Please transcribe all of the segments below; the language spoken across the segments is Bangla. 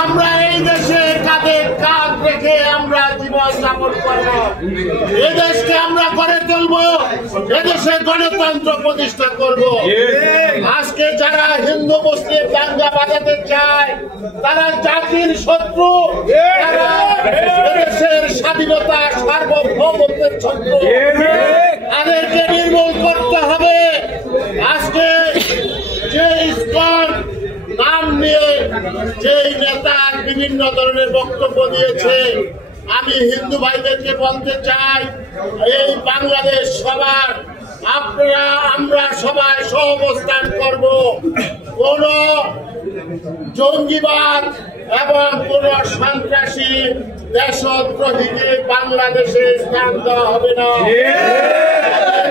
আমরা এই দেশে কাঁধে কাঁধ রেখে আমরা জীবন যাপন করব। এদেশকে আমরা গড়ে তুলব, এদেশে গণতন্ত্র প্রতিষ্ঠা করব। আজকে যারা হিন্দু মুসলিম দাঙ্গা বাজাতে চায় তারা জাতির শত্রু, তারা এদেশের স্বাধীনতা সার্বভৌমত্বের শত্রু। তাদেরকে নির্মূল করতে হবে। আজকে যে ইসকন নাম নিয়ে যেই নেতা বিভিন্ন ধরনের বক্তব্য দিয়েছে, আমি হিন্দু ভাইদেরকে বলতে চাই, এই বাংলাদেশ সবার, আপনারা আমরা সবাই সহাবস্থান করব। কোন জঙ্গিবাদ এবং কোন সন্ত্রাসী দেশদ্রোহীকে বাংলাদেশে স্থান দেওয়া হবে না।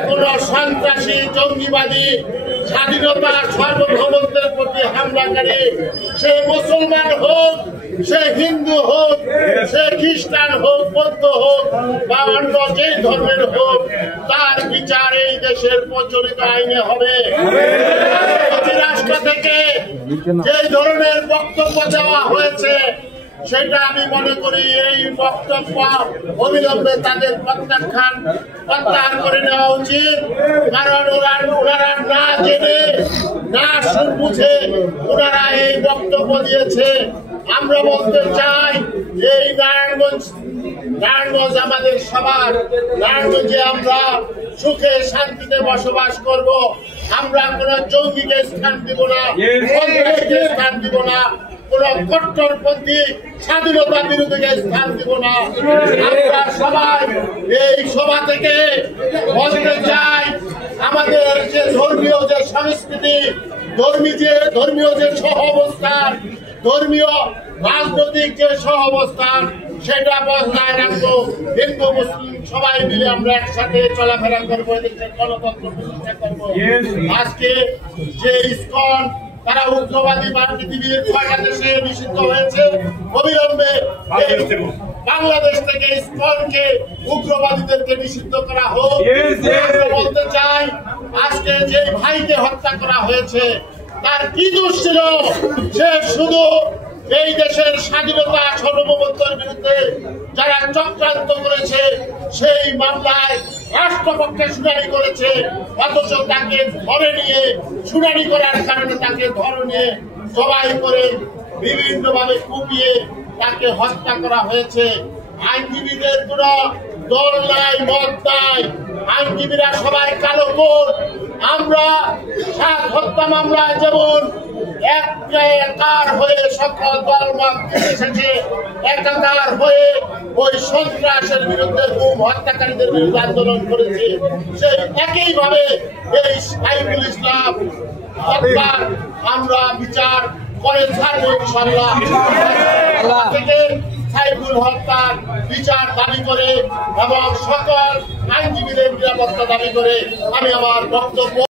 কোন সন্ত্রাসী জঙ্গিবাদী স্বাধীনতা সার্বভৌমত্বের প্রতি হামলাকারী, সে মুসলমান হোক, সে হিন্দু হোক, সে খ্রিস্টান হোক, বৌদ্ধ হোক বা অন্য যে ধর্মের হোক, তার বিচার এই দেশের প্রচলিত আইনে হবে। রাষ্ট্র থেকে যে ধরনের বক্তব্য দেওয়া হয়েছে সেটা আমি মনে করি এই বক্তব্য অবিলম্বে তাদের প্রত্যাহার করে নেওয়া উচিত। কারণ ওনারা না জেনে না বুঝে ওনারা এই বক্তব্য দিয়েছে। আমরা বলতে চাই এই নারায়ণগঞ্জ আমাদের সবার। নারায়ণগঞ্জে আমরা সুখে শান্তিতে বসবাস করব। আমরা কোন জঙ্গিকে স্থান দিব না, স্থান দিব না, কোন কট্টরপন্থী স্বাধীনতা বিরোধীকে স্থান দিব না। আমরা সবাই এই সভা থেকে বলতে চাই, আমাদের যে ধর্মীয় যে সংস্কৃতি, ধর্মীয় যে সহাবস্থান, ধর্মীয় রাজনৈতিক যে সহাবস্থান, সেটা বজায় রাখবো। হিন্দু মুসলিম সবাই মিলে আমরা একসাথে চলাফেরা করবো, গণতন্ত্র প্রতিষ্ঠা করবো। আজকে যে ইসকন তারা উগ্রবাদী পৃথিবীর 6টা দেশে নিষিদ্ধ হয়েছে, অবিলম্বে বাংলাদেশ থেকে ইসকনকে উগ্রবাদীদেরকে নিষিদ্ধ করা হোক। বলতে চাই, আজকে যে ভাইকে হত্যা করা হয়েছে তার কি দোষ ছিল? সে শুধু এই দেশের স্বাধীনতা সার্বভৌমত্বের বিরুদ্ধে যারা চক্রান্ত করেছে সেই মামলায় রাষ্ট্রপক্ষে শুনানি করেছে, অথচ তাকে ধরে নিয়ে শুনানি করার কারণে তাকে ধরে নিয়ে জবাই করে বিভিন্ন ভাবে কুপিয়ে তাকে হত্যা করা হয়েছে। আইনজীবীদের কোন দল নাই, মত নাই, আইনজীবীরা সবাই কালো কোট। আমরা 7 হত্যা মামলায় যেমন একাকার হয়ে সকল দল মত এসেছে, একাকার হয়ে ওই সন্ত্রাসের বিরুদ্ধে, গুম হত্যাকারীদের বিরুদ্ধে আন্দোলন করেছে, সেই একইভাবে এই সাইফুল ইসলাম হত্যার আমরা বিচার করে ছাড়বো ইনশাআল্লাহ। থেকে সাইফুল হত্যার বিচার দাবি করে এবং সকল আইনজীবীদের নিরাপত্তা দাবি করে আমি আমার বক্তব্য